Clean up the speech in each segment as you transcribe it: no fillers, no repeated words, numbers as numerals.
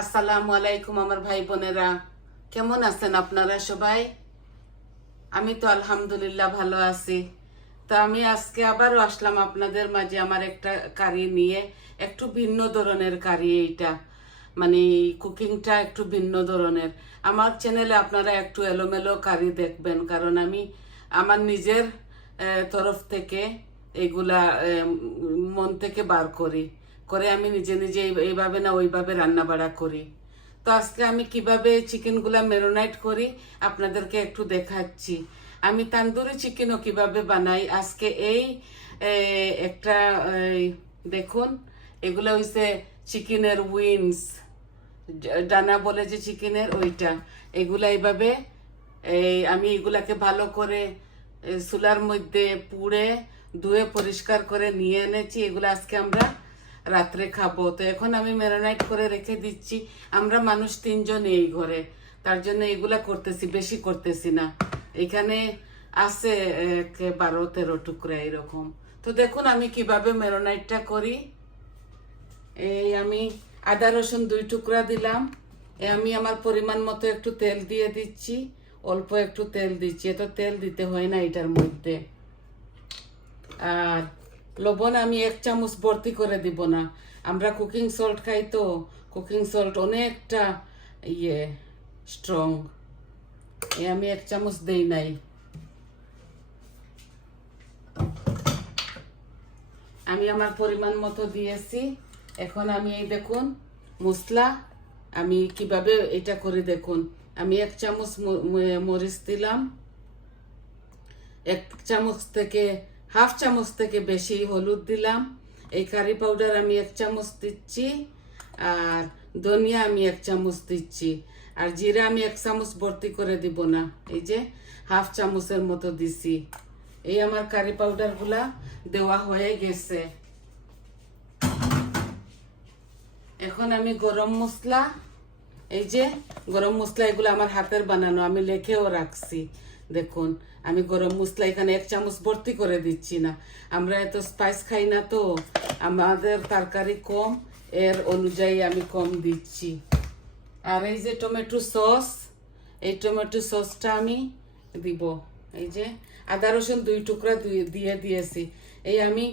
আসসালামু আলাইকুম আমার ভাই বোনেরা, কেমন আছেন আপনারা সবাই? আমি তো আলহামদুলিল্লাহ ভালো আছি। তো আমি আজকে আবারও আসলাম আপনাদের মাঝে আমার একটা কারি নিয়ে। একটু ভিন্ন ধরনের কারি এইটা, মানে কুকিংটা একটু ভিন্ন ধরনের। আমার চ্যানেলে আপনারা একটু এলোমেলো কারি দেখবেন, কারণ আমি আমার নিজের তরফ থেকে এগুলা মন থেকে বার করি, করে আমি নিজে নিজে এইভাবে না ওইভাবে রান্না বাড়া করি। তো আজকে আমি কিভাবে চিকেনগুলা ম্যারিনেট করি আপনাদেরকে একটু দেখাচ্ছি। আমি তান্দুরি চিকেনও কিভাবে বানাই আজকে এই একটা দেখুন, এগুলা হইছে চিকেনের উইংস, ডানা বলে যে চিকেনের ওইটা। এগুলা এইভাবে আমি এগুলাকে ভালো করে চুলার মধ্যে পুড়ে ধুয়ে পরিষ্কার করে নিয়ে এনেছি। এগুলো আজকে আমরা রাত্রে খাবো। তো এখন আমি ম্যারিনেট করে রেখে দিচ্ছি। আমরা মানুষ 3 জন এই ঘরে, তার জন্য এগুলা করতেছি, বেশি করতেছি না। এখানে আছে 12-13 টুকরা এরকম। তো দেখুন আমি কিভাবে ম্যারিনেটটা করি। এই আমি আদা রসুন 2 টুকরা দিলাম। আমি আমার পরিমাণ মতো একটু তেল দিয়ে দিচ্ছি, অল্প একটু তেল দিচ্ছি, এত তেল দিতে হয় না এটার মধ্যে। আর লবণ আমি 1 চামচ ভর্তি করে দিব না, আমরা কুকিং সল্ট খাই, তো কুকিং সল্ট অনেকটা স্ট্রং, আমি 1 চামচ দেই নাই। আমি আমার পরিমাণ মতো দিয়েছি। এখন আমি এই দেখুন মশলা আমি কিভাবে এটা করে দেখুন। আমি 1 চামচ মরিচ দিলাম, 1 চামচ থেকে হাফ চামচ থেকে বেশি হলুদ দিলাম। এই কারি পাউডার আমি 1 চামচ দিচ্ছি, আর ধনিয়া আমি 1 চামচ দিচ্ছি, আর জিরা আমি 1 চামচ ভর্তি করে দিব না, এই যে হাফ চামচের মতো দিছি। এই আমার কারি পাউডারগুলা দেওয়া হয়ে গেছে। এখন আমি গরম মশলা, এই যে গরম মশলা, এগুলো আমার হাতের বানানো, আমি লেখেও রাখছি। দেখুন আমি গরম মশলা এখানে 1 চামচ ভর্তি করে দিচ্ছি না, আমরা এত স্পাইস খাই না, তো আমাদের তরকারি কম, এর অনুযায়ী আমি কম দিচ্ছি। আর এই যে টমেটো সস, এই টমেটো সসটা আমি দিব। এই যে আদা রসুন 2 টুকরা দিয়ে দিয়েছি। এই আমি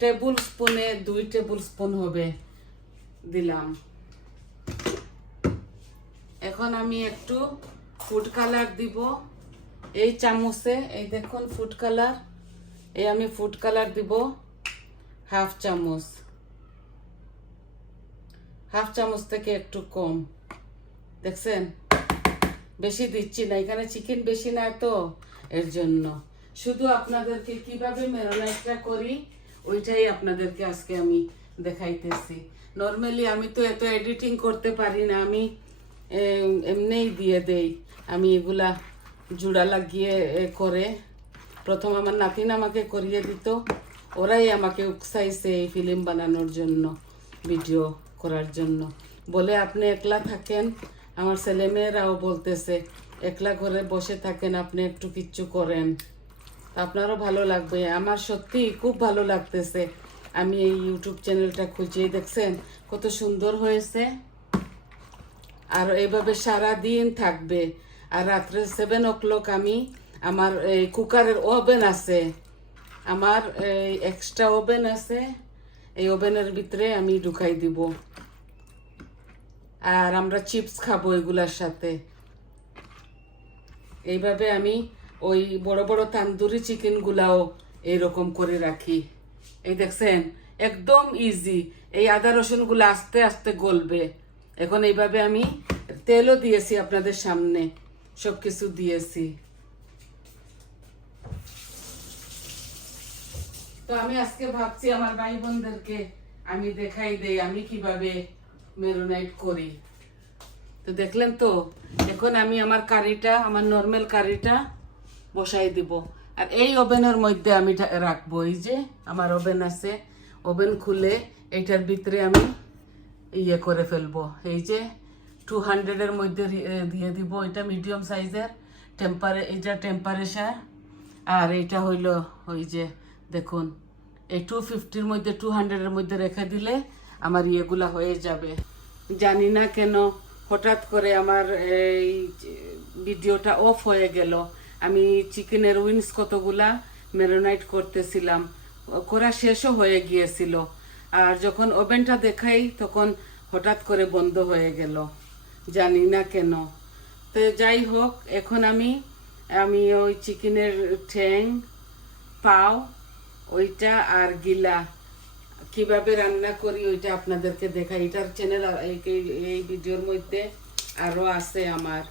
টেবিল স্পুনে 2 টেবিল স্পুন হবে দিলাম। এখন আমি একটু ফুড কালার দিব এই চামচে, এই দেখুন ফুড কালার, এই আমি ফুড কালার দিব হাফ চামচ, হাফ চামচ থেকে একটু কম, দেখছেন বেশি দিচ্ছি না, এখানে চিকেন বেশি না, তো এর জন্য শুধু আপনাদেরকে কিভাবে ম্যারিনেটটা করি ওইটাই আপনাদেরকে আজকে আমি দেখাইতেছি। নর্মালি আমি তো এত এডিটিং করতে পারি না, আমি এমনিই দিয়ে দেই। আমি এগুলা জোড়া লাগিয়ে করে, প্রথম আমার নাতিন আমাকে করিয়ে দিত, ওরাই আমাকে উকসাইছে এই ফিল্ম বানানোর জন্য, ভিডিও করার জন্য। বলে আপনি একলা থাকেন, আমার ছেলেমেয়েরাও বলতেছে একলা ঘরে বসে থাকেন, আপনি একটু কিচ্ছু করেন, আপনারও ভালো লাগবে। আমার সত্যি খুব ভালো লাগতেছে। আমি এই ইউটিউব চ্যানেলটা খুঁজে দেখছেন কত সুন্দর হয়েছে, আর এইভাবে সারা দিন থাকবে। আর রাত্রে 7 o'clock আমি আমার এই কুকারের ওভেন আছে, আমার এক্সট্রা ওভেন আছে, এই ওভেনের ভিতরে আমি ঢুকাই দিব, আর আমরা চিপস খাবো এগুলার সাথে। এইভাবে আমি ওই বড় বড় তান্দুরি চিকেনগুলাও এইরকম করে রাখি। এই দেখছেন একদম ইজি, এই আদা রসুনগুলো আস্তে আস্তে গলবে। এখন এইভাবে আমি তেলও দিয়েছি, আপনাদের সামনে সব কিছু দিয়েছি। তো আমি আজকে ভাবছি আমার ভাই বোনদেরকে আমি দেখাই দেই আমি কিভাবে ম্যারিনেট করি। তো দেখলেন তো, এখন আমি আমার কারিটা, আমার নর্মাল কারিটা বসাই দিব, আর এই ওভেনের মধ্যে আমি রাখবো। এই যে আমার ওভেন আছে, ওভেন খুলে এইটার ভিতরে আমি করে ফেলবো। এই যে 200-এর মধ্যে দিয়ে দিব, এটা মিডিয়াম সাইজের এটা টেম্পারেচার, আর এইটা হইল ওই যে দেখুন এই 250-র মধ্যে 200-এর মধ্যে রেখে দিলে আমার ইয়েগুলা হয়ে যাবে। জানি না কেন হঠাৎ করে আমার এই ভিডিওটা অফ হয়ে গেল। আমি চিকেনের উইংস কতগুলা ম্যারিনেট করতেছিলাম, করা শেষও হয়ে গিয়েছিল। আর যখন ওভেনটা দেখাই তখন হঠাৎ করে বন্ধ হয়ে গেল, জানি না কেন। তো যাই হোক, এখন আমি আমি ওই চিকেনের ঠ্যাং, পাও, ওইটা আর গিলা কিভাবে রান্না করি ওইটা আপনাদেরকে দেখাই। এটার চ্যানেল এই ভিডিওর মধ্যে আরও আছে আমার।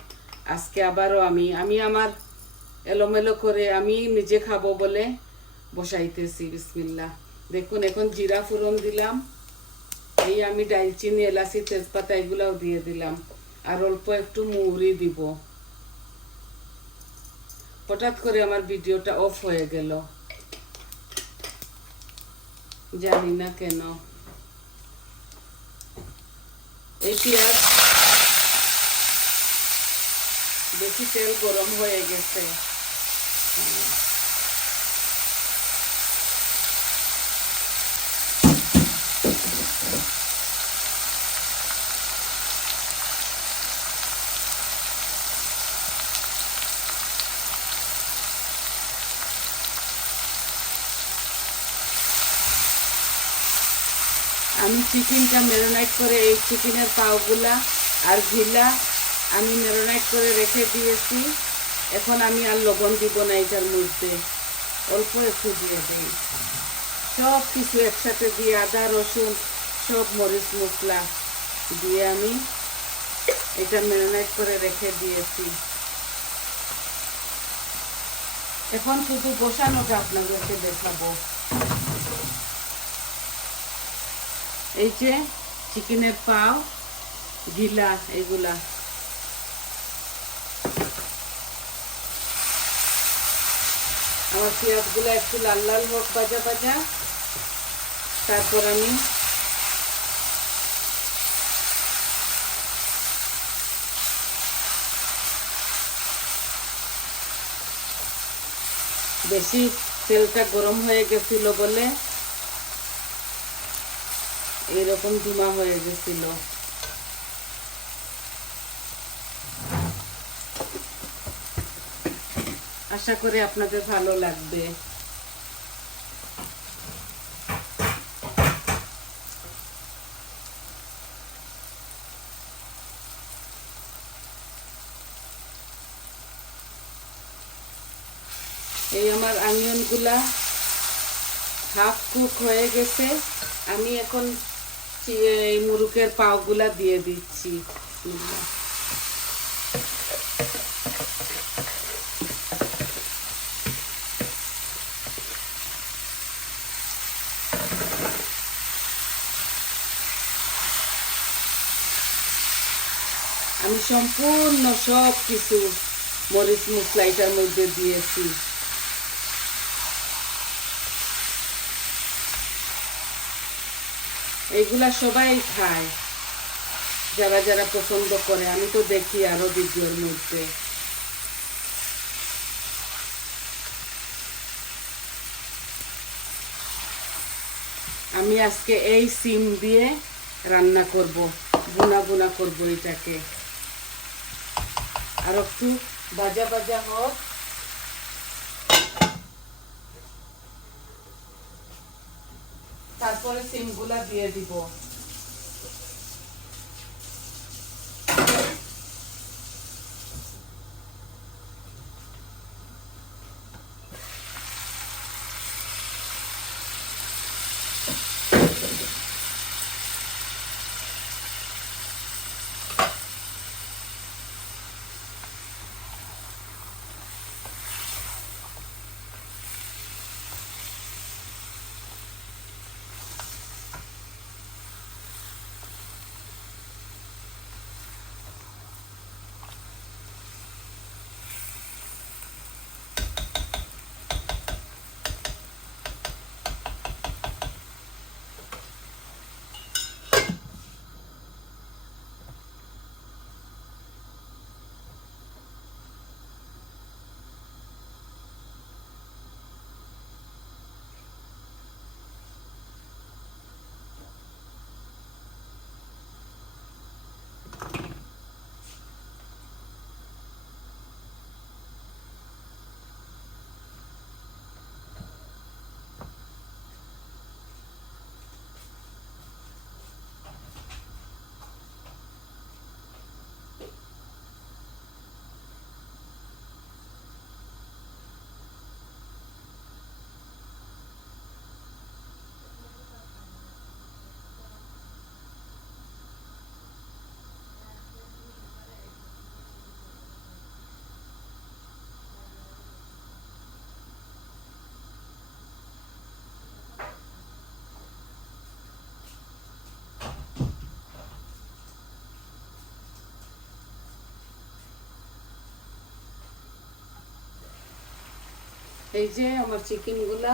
আজকে আবারও আমি আমার এলোমেলো করে আমি নিজে খাবো বলে বসাইতেছি। বিসমিল্লাহ। দেখুন, এখন জিরা ফোড়ন দিলাম, এই আমি ডালচিনি, এলাচি, তেজপাতা এগুলাও দিয়ে দিলাম, আর অল্প একটু মৌরি দিব। হঠাৎ করে আমার ভিডিওটা অফ হয়ে গেল, জানি না কেন। এই পেঁয়াজ বেশি তেল গরম হয়ে গেছে। আমি চিকেনটা ম্যারিনেট করে, এই চিকেনের পাওগুলা আর ঘিলা আমি ম্যারিনেট করে রেখে দিয়েছি। এখন আমি আর লবণ দিব না এটার মধ্যে, অল্প একটু দিয়ে দিই। সব কিছু একসাথে দিয়ে, আদা রসুন সব মরিচ মশলা দিয়ে আমি এটা ম্যারিনেট করে রেখে দিয়েছি। এখন শুধু বসানোটা আপনাদেরকে দেখাবো। এই যে চিকেনের পাও, গিলা, এগুলা আমার পেঁয়াজগুলো একটু লাল লাল হোক, ভাজা ভাজা, তারপর আমি বেশি তেলটা গরম হয়ে গেছিল বলে এরকম ধুমা হয়ে গেছিল। আশা করি আপনাদের ভালো লাগবে। এই আমার অনিয়নগুলা হাফ কুক হয়ে গেছে। আমি এখন এই মুরুকের পাওগুলা দিয়ে দিচ্ছি। আমি সম্পূর্ণ সব কিছু মরিচ মশলা এটার মধ্যে দিয়েছি। এগুলা সবাই খায়, যারা যারা পছন্দ করে। আমি তো দেখি আরো ভিডিওর মধ্যে। আমি আজকে এই সিম দিয়ে রান্না করব, বুনা বুনা করব এটাকে। আর একটু ভাজা ভাজা হোক, তারপরে সিমগুলা দিয়ে দিব। এই যে আমার চিকেনগুলা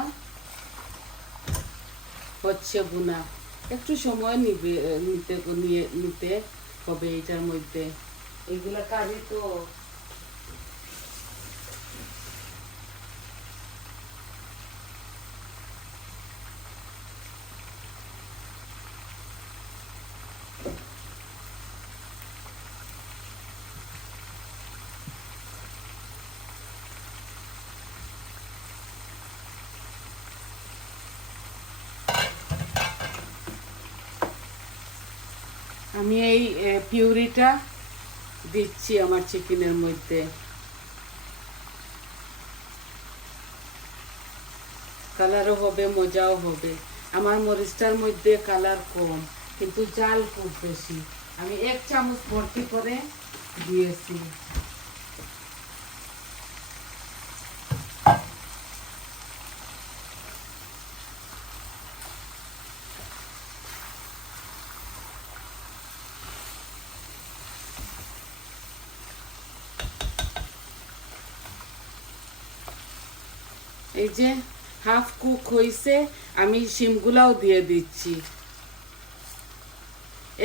হচ্ছে বোনা, একটু সময় নিতে হবে এটার মধ্যে। এগুলা কারি তো আমি এই পিউরিটা দিচ্ছি আমার চিকেনের মধ্যে। কালারও হবে, মজাও হবে। আমার মরিচটার মধ্যে কালার কম কিন্তু জাল খুব বেশি। আমি 1 চামচ ভর্তি করে দিয়েছি। এই যে হাফ কুক হয়েছে, আমি শিমগুলাও দিয়ে দিচ্ছি,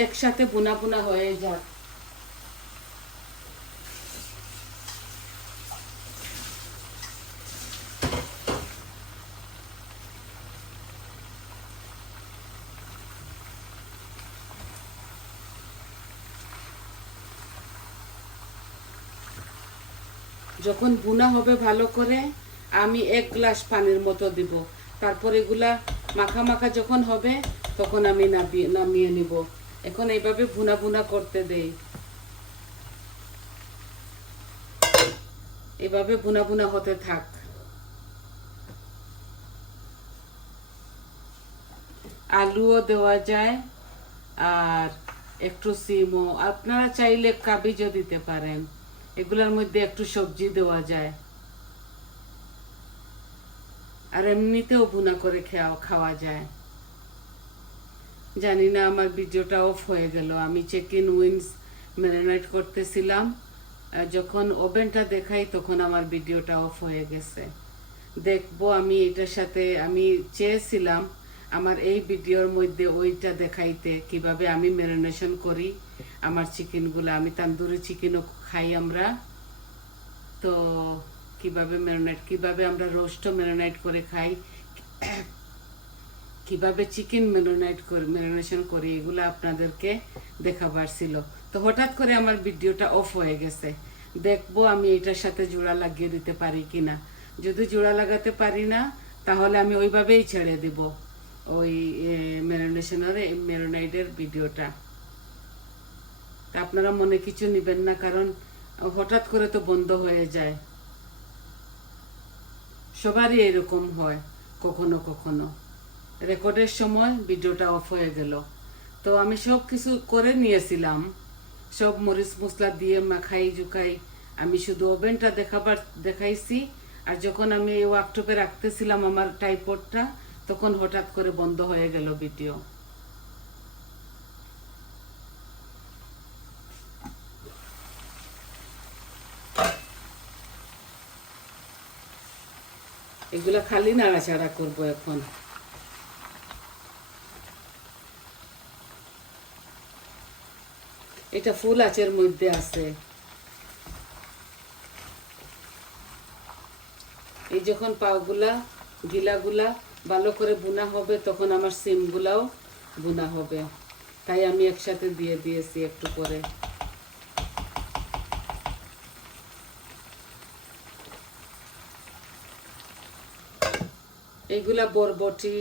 একসাথে বুনা বুনা হয়ে যাক। যখন বুনা হবে ভালো করে, আমি 1 গ্লাস পানির মতো দিব। তারপর এগুলা মাখা মাখা যখন হবে তখন আমি নামিয়ে নিব। এখন এইভাবে বুনা বুনা করতে দেই, এভাবে বুনা বুনা হতে থাক। আলুও দেওয়া যায়, আর একটু সিমও, আপনারা চাইলে কাবিজও দিতে পারেন। এগুলোর মধ্যে একটু সবজি দেওয়া যায়, আর এমনিতেও ভুনা করে খাওয়া যায়। জানি না আমার ভিডিওটা অফ হয়ে গেল। আমি চিকেন উইংস ম্যারিনেট করতেছিলাম, যখন ওভেনটা দেখাই তখন আমার ভিডিওটা অফ হয়ে গেছে। দেখবো আমি এটার সাথে, আমি চেয়েছিলাম আমার এই ভিডিওর মধ্যে ওইটা দেখাইতে, কিভাবে আমি ম্যারিনেশন করি আমার চিকেনগুলো। আমি তান্দুরি চিকেনও খাই আমরা, তো কিভাবে আমরা রোস্টও ম্যারিনেট করে খাই, কিভাবে চিকেন ম্যারিনেশন করি, এগুলো আপনাদেরকে দেখাবার ছিল। তো হঠাৎ করে আমার ভিডিওটা অফ হয়ে গেছে। দেখবো আমি এটার সাথে জোড়া লাগিয়ে দিতে পারি কিনা। যদি জোড়া লাগাতে পারি না, তাহলে আমি ওইভাবেই ছেড়ে দিব ওই ম্যারিনেটের ভিডিওটা। তা আপনারা মনে কিছু নেবেন না, কারণ হঠাৎ করে তো বন্ধ হয়ে যায়। সবারই এরকম হয় কখনো কখনো। রেকর্ডের সময় ভিডিওটা অফ হয়ে গেল। তো আমি সব কিছু করে নিয়েছিলাম, সব মরিচ মশলা দিয়ে মাখাই জুকাই। আমি শুধু ওভেনটা দেখাইছি। আর যখন আমি এই ওয়ার্কটপে রাখতেছিলাম আমার ট্রাইপডটা, তখন হঠাৎ করে বন্ধ হয়ে গেল ভিডিও। এগুলা খালি নাড়াচাড়া করবো এখন। এটা ফুল আঁচের মধ্যে আছে। এই যখন পাওগুলা গিলাগুলা ভালো করে বুনা হবে, তখন আমার সিমগুলাও বুনা হবে। তাই আমি একসাথে দিয়ে দিয়েছি একটু করে। এইগুলা বরবটি,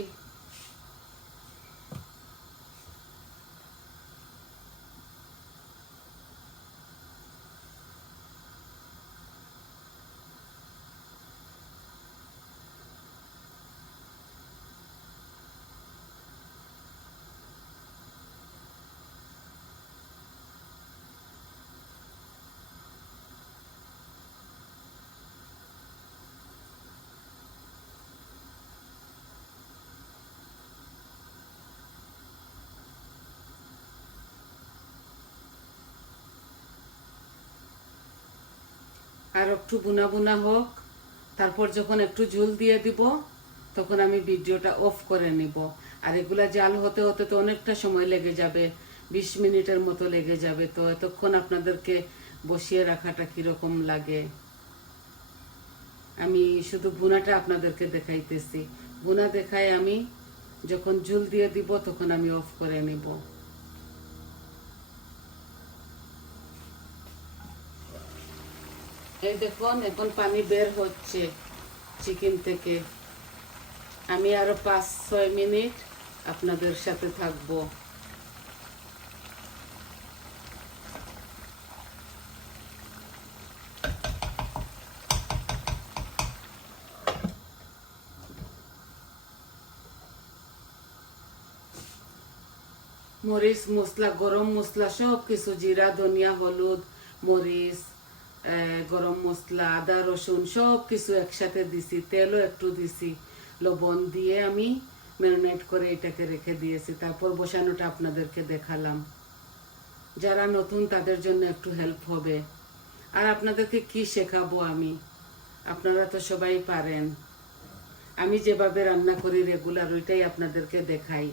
আর একটু বুনা বুনা হোক, তারপর যখন একটু ঝোল দিয়ে দিব তখন আমি ভিডিওটা অফ করে নিব। আর এগুলা জাল হতে হতে তো অনেকটা সময় লেগে যাবে, 20 মিনিটের মতো লেগে যাবে। তো এতক্ষণ আপনাদেরকে বসিয়ে রাখাটা কিরকম লাগে। আমি শুধু ভুনাটা আপনাদেরকে দেখাইতেছি। ভুনা দেখায় আমি যখন ঝোল দিয়ে দিব তখন আমি অফ করে নিব। এই দেখুন এখন পানি বের হচ্ছে চিকেন থেকে। আমি আরো 5-6 মিনিট আপনাদের সাথে থাকবো। মরিচ মশলা, গরম মশলা সব কিছু, জিরা ধনিয়া হলুদ মরিচ গরম মশলা আদা রসুন সব কিছু একসাথে দিছি, তেলও একটু দিছি, লবণ দিয়ে আমি ম্যারিনেট করে এটাকে রেখে দিয়েছি। তারপর বসানোটা আপনাদেরকে দেখালাম। যারা নতুন তাদের জন্য একটু হেল্প হবে। আর আপনাদেরকে কি শেখাবো আমি, আপনারা তো সবাই পারেন। আমি যেভাবে রান্না করি রেগুলার ওইটাই আপনাদেরকে দেখাই।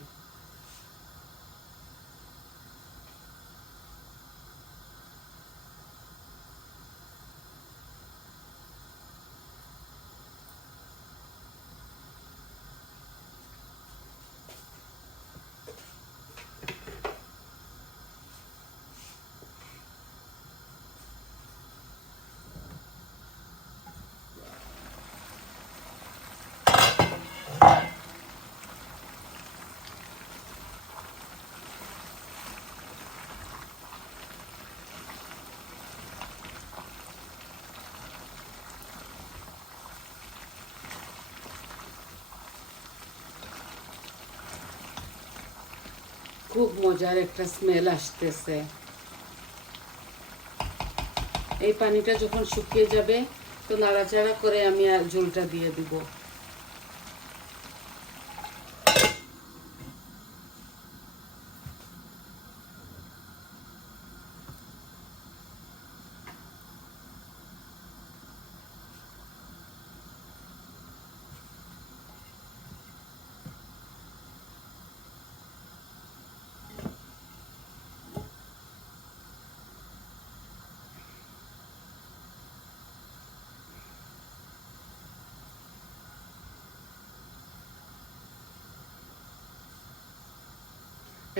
খুব মজার একটা স্মেল আসতেছে। এই পানিটা যখন শুকিয়ে যাবে তো নাড়াচাড়া করে আমি আর ঝোলটা দিয়ে দিব।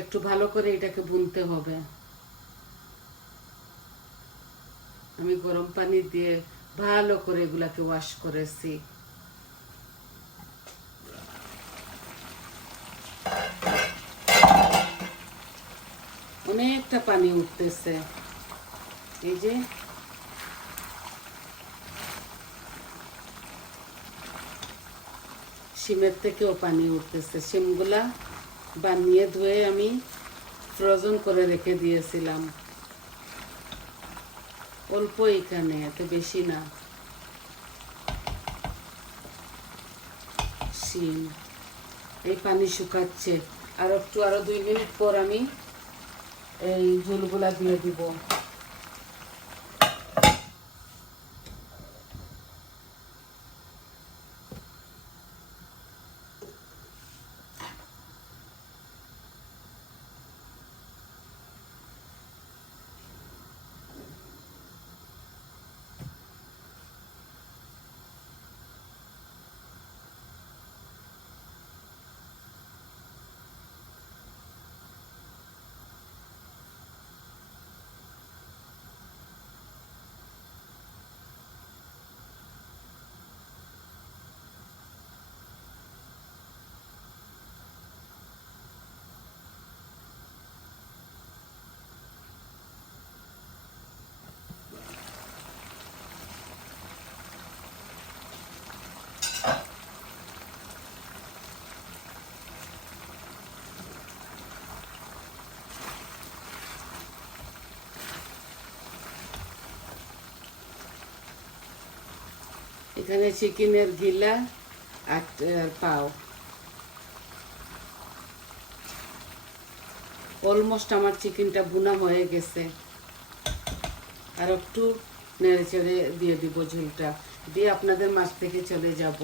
একটু ভালো করে এটাকে ভুনতে হবে। আমি গরম পানি দিয়ে ভালো করে এগুলাকে ওয়াশ করেছি। অনেকটা পানি উঠতেছে, এই যে শিমের থেকেও পানি উঠতেছে। শিমগুলা বানিয়ে ধুয়ে আমি ফ্রোজেন করে রেখে দিয়েছিলাম, অল্প এখানে, এত বেশি না। শিম এই পানি শুকাচ্ছে, আর একটু আরো 2 মিনিট পর আমি এই ঝোলগুলা দিয়ে দিব। এখানে চিকেনের গিলা আর পাও। অলমোস্ট আমার চিকেনটা বুনা হয়ে গেছে, আর একটু নেড়ে চেড়ে দিয়ে দিব ঝোলটা। দিয়ে আপনাদের মাছ থেকে চলে যাব।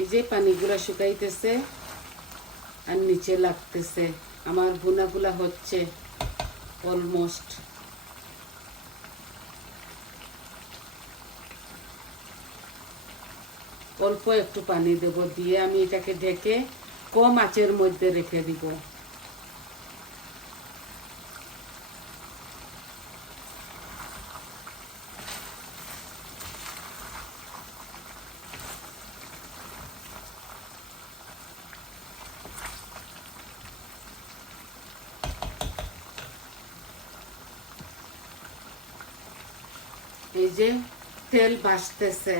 এই যে পানিগুলা শুকাইতেছে আর নিচে লাগতেছে, আমার ভুনাগুলা হচ্ছে অলমোস্ট। অল্প একটু পানি দেব, দিয়ে আমি এটাকে ঢেকে কম আঁচের মধ্যে রেখে দিব। এই যে তেল ভাসতেছে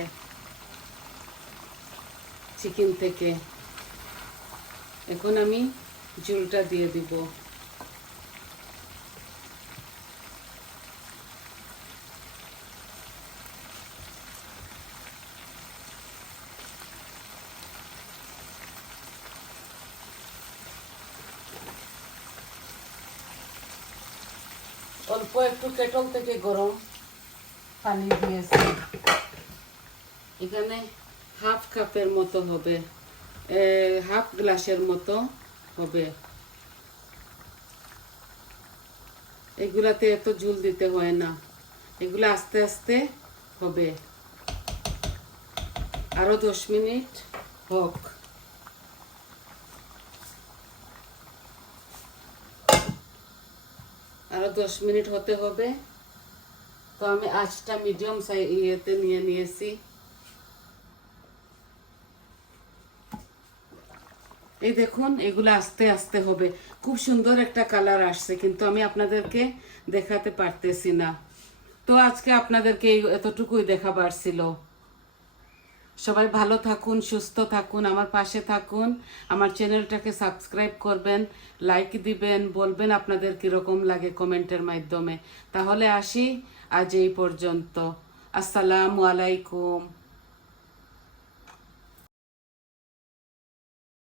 চিকেন থেকে, এখন আমি ঝোলটা দিয়ে দিব। অল্প একটু কেটল থেকে গরম পানি দিয়েছি, এখানে হাফ কাপের মতো হবে, হাফ গ্লাসের মতো হবে। এগুলাতে এত ঝোল দিতে হয় না, এগুলো আস্তে আস্তে হবে। আরো 10 মিনিট হোক। আরো 10 মিনিট হতে হবে। তো আমি আঁচটা মিডিয়াম ইয়েতে নিয়ে নিয়েছি। এই দেখুন, এগুলো আস্তে আস্তে হবে। খুব সুন্দর একটা কালার আসছে, কিন্তু আমি আপনাদেরকে দেখাতে পারতেছি না। তো আজকে আপনাদেরকে এতটুকুই দেখাবার ছিল। সবাই ভালো থাকুন, সুস্থ থাকুন, আমার পাশে থাকুন, আমার চ্যানেলটাকে সাবস্ক্রাইব করবেন, লাইক দিবেন, বলবেন আপনাদের কীরকম লাগে কমেন্টের মাধ্যমে। তাহলে আসি আজ এই পর্যন্ত। আসসালামু আলাইকুম।